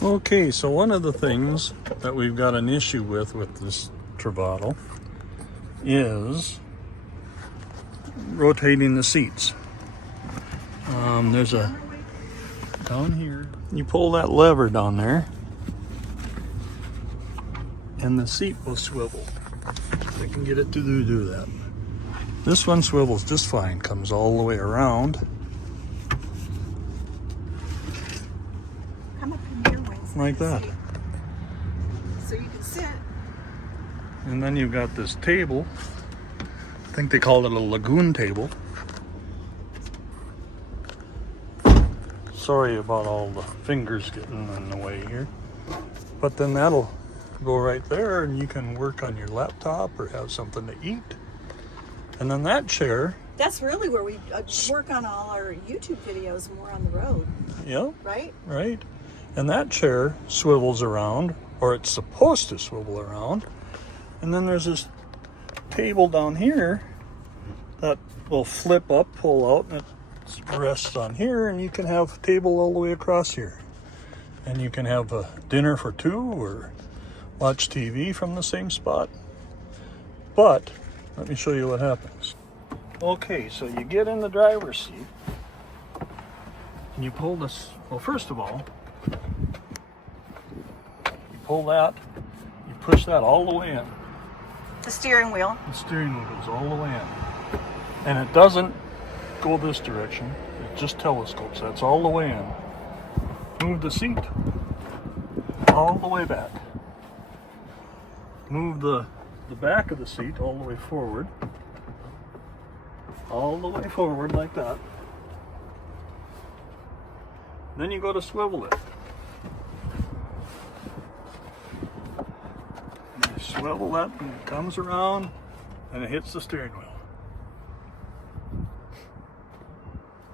Okay, so one of the things that we've got an issue with this Travato is rotating the seats. There's a down here. You pull that lever down there, and the seat will swivel. I can get it to do that. This one swivels just fine. Comes all the way around. Come up in here, Wednesday, Like that. So you can sit. And then you've got this table. I think they call it a lagoon table. Sorry about all the fingers getting in the way here. But then that'll go right there and you can work on your laptop or have something to eat. And then that chair. That's really where we work on all our YouTube videos when we're on the road. Yeah. Right? Right. And that chair swivels around, or it's supposed to swivel around. And then there's this table down here that will flip up, pull out, and it rests on here, and you can have a table all the way across here. And you can have a dinner for two or watch TV from the same spot. But let me show you what happens. Okay, so you get in the driver's seat and you pull this. Well, first of all, you pull that, you push that all the way in. The steering wheel. The steering wheel goes all the way in. And it doesn't go this direction, it just telescopes. That's all the way in. Move the seat all the way back. Move the back of the seat all the way forward. All the way forward like that. Then you go to swivel it. And you swivel that and it comes around and it hits the steering wheel.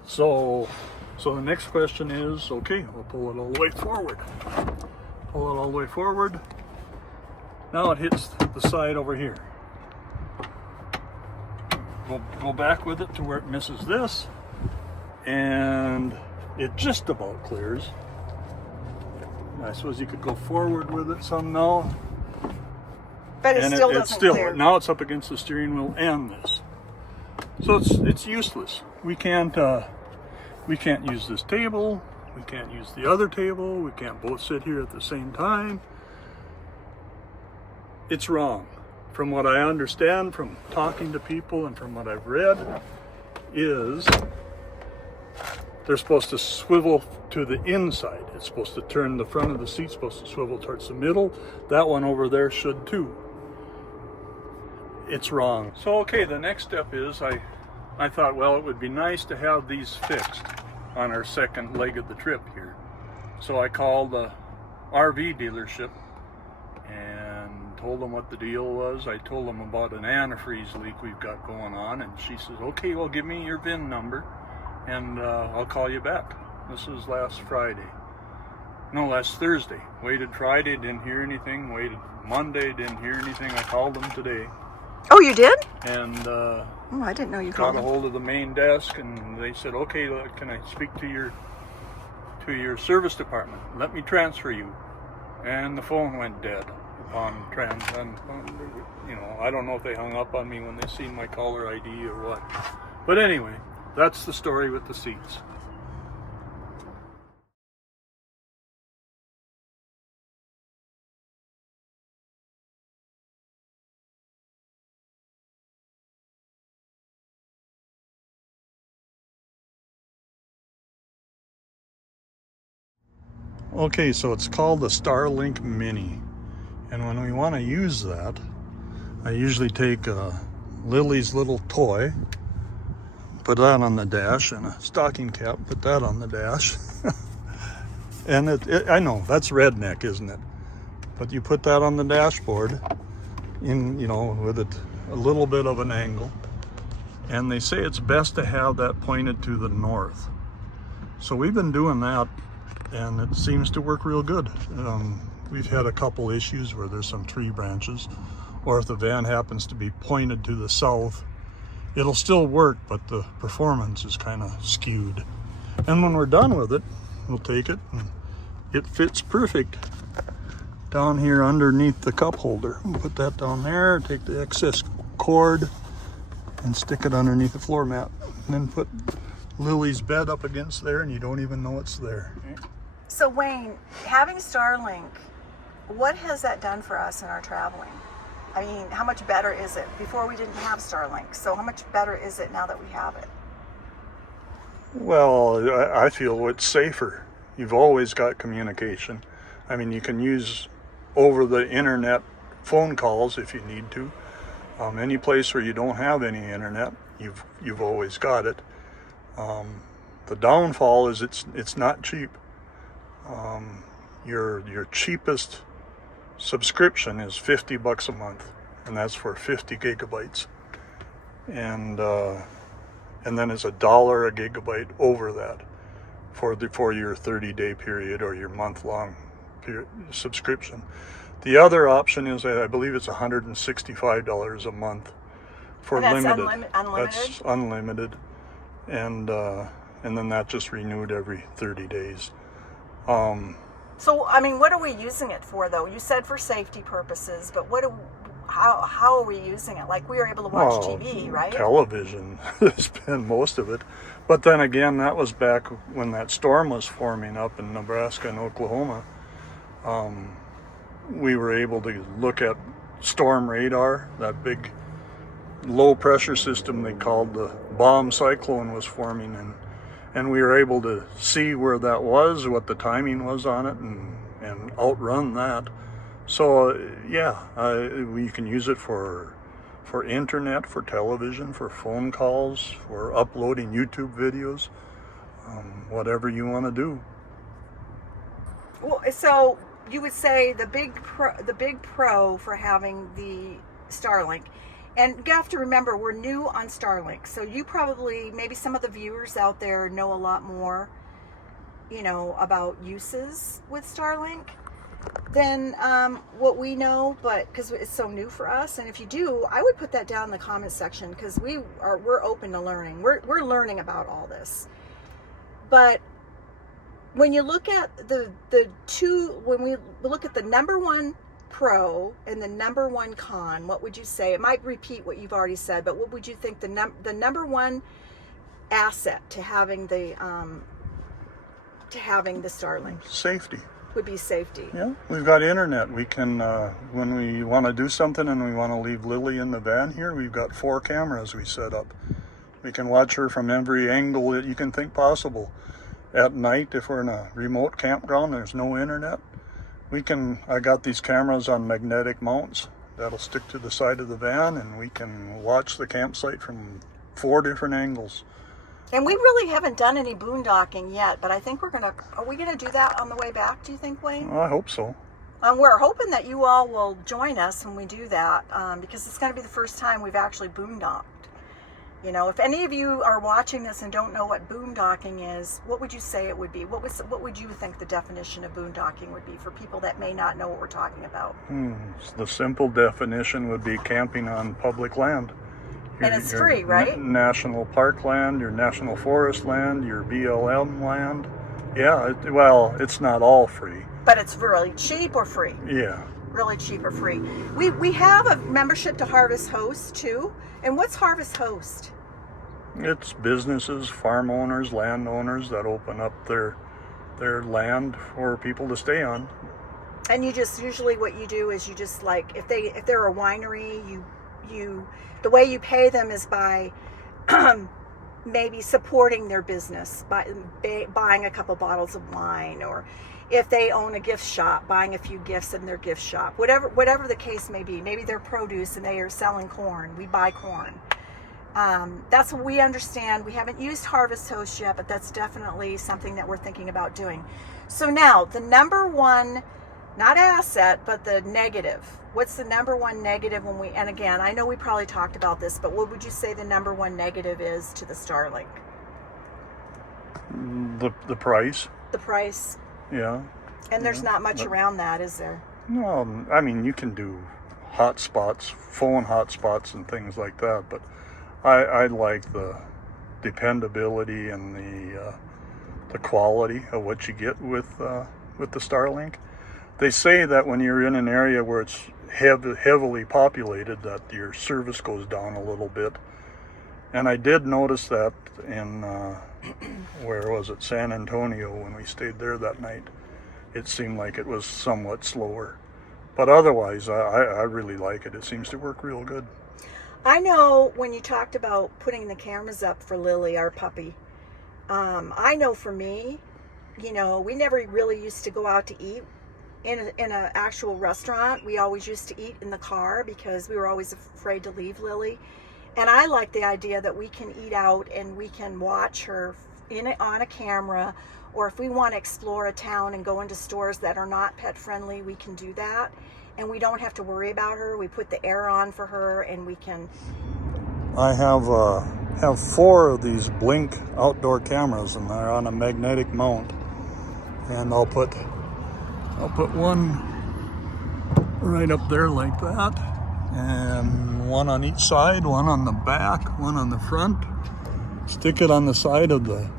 So the next question is, okay, we'll pull it all the way forward. Pull it all the way forward. Now it hits the side over here. We'll go back with it to where it misses this, and it just about clears. I suppose you could go forward with it some now. But it still doesn't clear. Now it's up against the steering wheel and this. So it's useless. We can't use this table. We can't use the other table. We can't both sit here at the same time. It's wrong. From what I understand from talking to people and from what I've read, is they're supposed to swivel to the inside. It's supposed to turn, the front of the seat's supposed to swivel towards the middle. That one over there should too. It's wrong. So okay, the next step is I thought, well, it would be nice to have these fixed on our second leg of the trip here. So I called the RV dealership and told them what the deal was. I told them about an antifreeze leak we've got going on, and she says, okay, well, give me your VIN number and I'll call you back. This was last Thursday. Waited Friday, didn't hear anything. Waited Monday, didn't hear anything. I called them today. Oh, you did? And oh, I didn't know you called got a them. hold of the main desk, and they said, okay, can I speak to your service department? Let me transfer you. And the phone went dead upon I don't know if they hung up on me when they seen my caller ID or what. But anyway, that's the story with the seats. Okay, so it's called the Starlink Mini. And when we want to use that, I usually take Lily's little toy, put that on the dash, and a stocking cap, put that on the dash. And I know, that's redneck, isn't it? But you put that on the dashboard, with it a little bit of an angle. And they say it's best to have that pointed to the north. So we've been doing that, and it seems to work real good. We've had a couple issues where there's some tree branches, or if the van happens to be pointed to the south, it'll still work, but the performance is kind of skewed. And when we're done with it, we'll take it, and it fits perfect down here underneath the cup holder. Put that down there, take the excess cord and stick it underneath the floor mat. And then put Lily's bed up against there and you don't even know it's there. So Wayne, having Starlink, what has that done for us in our traveling? I mean, how much better is it? Before we didn't have Starlink, so how much better is it now that we have it? Well, I feel it's safer. You've always got communication. I mean, you can use over the internet phone calls if you need to. Any place where you don't have any internet, you've always got it. The downfall is it's not cheap. Your cheapest subscription is $50 a month, and that's for 50 gigabytes. And then it's $1 a gigabyte over that for your 30-day period or your month-long subscription. The other option is, I believe it's $165 a month for limited. Unlimited? That's unlimited, and then that just renewed every 30 days. So, I mean, what are we using it for, though? You said for safety purposes, but how are we using it? Like, we are able to watch TV, right? Television has been most of it. But then again, that was back when that storm was forming up in Nebraska and Oklahoma. We were able to look at storm radar, that big low pressure system they called the bomb cyclone was forming, and we were able to see where that was, what the timing was on it, and outrun that. So yeah, we can use it for internet, for television, for phone calls, for uploading YouTube videos, whatever you want to do. Well, so you would say the big pro for having the Starlink, and you have to remember we're new on Starlink, so you probably, maybe some of the viewers out there know a lot more, about uses with Starlink than what we know, but because it's so new for us. And if you do, I would put that down in the comment section, because we're open to learning. We're learning about all this. But when you look at when we look at the number one pro and the number one con, what would you say? It might repeat what you've already said, but what would you think the number one asset to having the Starlink? Safety. Would be safety. Yeah, we've got internet. We can, when we want to do something and we want to leave Lily in the van here, we've got 4 cameras we set up. We can watch her from every angle that you can think possible. At night, if we're in a remote campground, there's no internet. I got these cameras on magnetic mounts that'll stick to the side of the van, and we can watch the campsite from 4 different angles. And we really haven't done any boondocking yet, but I think are we gonna do that on the way back, do you think, Wayne? Well, I hope so. We're hoping that you all will join us when we do that, because it's gonna be the first time we've actually boondocked. If any of you are watching this and don't know what boondocking is, what would you say it would be? What would you think the definition of boondocking would be for people that may not know what we're talking about? The simple definition would be camping on public land. And it's free, right? National park land, your national forest land, your BLM land. Yeah, it's not all free. But it's really cheap or free? Yeah. Really cheap or free. We have a membership to Harvest Host too. And what's Harvest Host? It's businesses, farm owners, landowners that open up their land for people to stay on. And usually what you do is you just, like, if they're a winery, you the way you pay them is by maybe supporting their business by buying a couple bottles of wine, or if they own a gift shop, buying a few gifts in their gift shop, whatever the case may be. Maybe they're produce and they are selling corn. We buy corn. That's what we understand. We haven't used Harvest Host yet, but that's definitely something that we're thinking about doing. So now, the number one, not asset, but the negative. What's the number one negative and again, I know we probably talked about this, but what would you say the number one negative is to the Starlink? The price. The price. Yeah. And there's not much around that, is there? No, I mean, you can do hotspots, phone hotspots and things like that, but I like the dependability and the quality of what you get with with the Starlink. They say that when you're in an area where it's heavily populated, that your service goes down a little bit. And I did notice that in, where was it, San Antonio, when we stayed there that night. It seemed like it was somewhat slower. But otherwise, I really like it. It seems to work real good. I know when you talked about putting the cameras up for Lily, our puppy, I know for me, you know, we never really used to go out to eat in an actual restaurant. We always used to eat in the car because we were always afraid to leave Lily. And I like the idea that we can eat out and we can watch her on a camera, or if we want to explore a town and go into stores that are not pet friendly, we can do that. And we don't have to worry about her. We put the air on for her and we can... I have 4 of these Blink outdoor cameras, and they're on a magnetic mount. And I'll put one right up there like that, and one on each side, one on the back, one on the front. Stick it on the side of the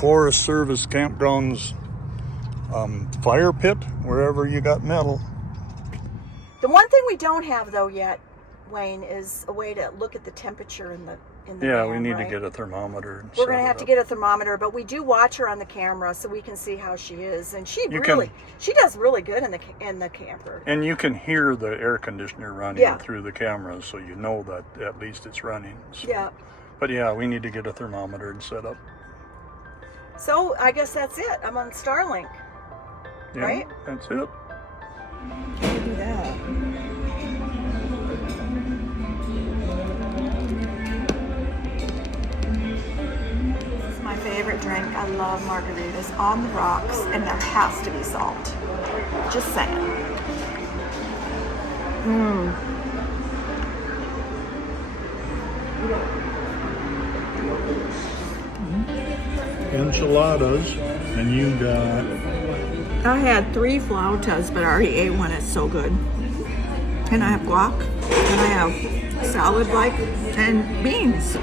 Forest Service campground's fire pit, wherever you got metal. The one thing we don't have though yet, Wayne, is a way to look at the temperature in the Yeah, van, we need right? to get a thermometer. And We're set going to it have to up. get a thermometer, but we do watch her on the camera so we can see how she is, and she does really good in the camper. And you can hear the air conditioner running Yeah. through the cameras, so you know that at least it's running. So. Yeah. But yeah, we need to get a thermometer and set up. So I guess that's it. I'm on Starlink. Yeah, Right? that's it. Can we do that? This is my favorite drink. I love margaritas on the rocks, and there has to be salt. Just saying. Enchiladas, and you got... I had 3 flautas, but I already ate one. It's so good. And I have guac, and I have salad and beans.